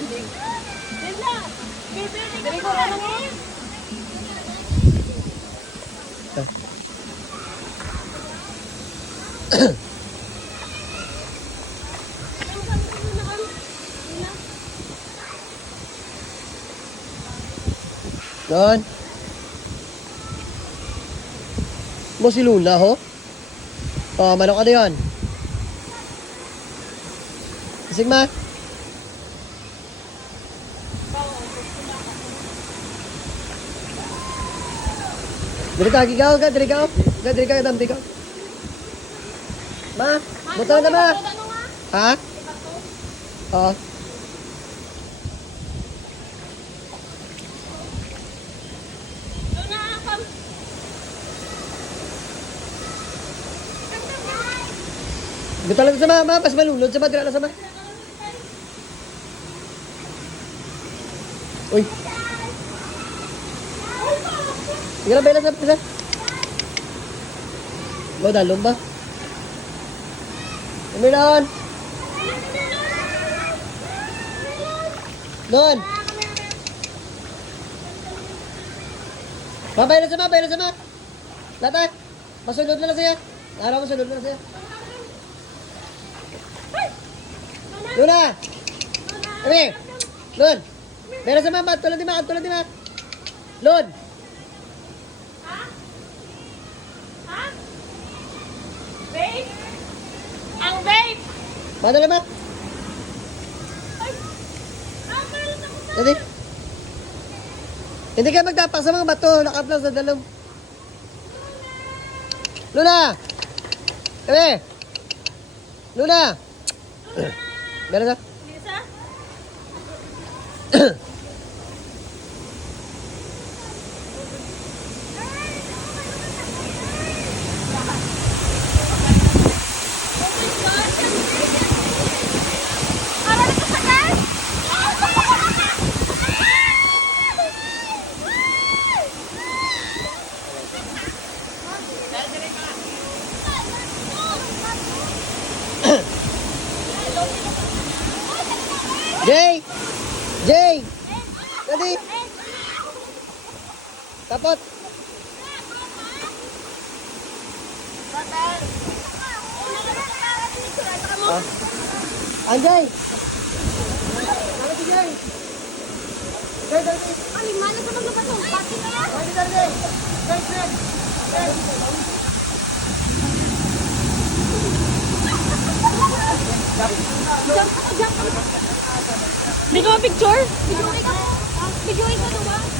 balik. Dila! Dali ko ka lang eh. Doon. Mo si Luna, ho? Oh, manok ano yun? Sigma? Diri ka, gigaw ka, diri ka. Diri ka, dam, diri ka. Ma, buto na ma. Ha? Oo. Buto lang sa ma, pas malulod sa ma, dira na sa ma. Uy. Sige na, bela sa pisa. Lo, dalong ba? Kami doon. Doon. Bayla sa ma, bayla sa ma. Lata. Masunod na lang siya. Araw masunod na lang siya. Luna. Kami. Lun. Bayla sa ma, tulad di ma, tulad di ma. Lun. Babe? Ang babe! Madala ma. Jadi. Hindi kayo magtapak sa mga bato. Nakaplas sa dalong. Luna! Kami! Luna! Meron na? Lisa? Jay! Jay! Tadi! Tapot! Ah. Anjay! Mana si Jay? Jay, dali! Ay, mana sa mga batong? Pati na yan? Dali, dali! Jay, Jay! Jay! Jump! Hindi ko picture? Video ko. Video ko ba?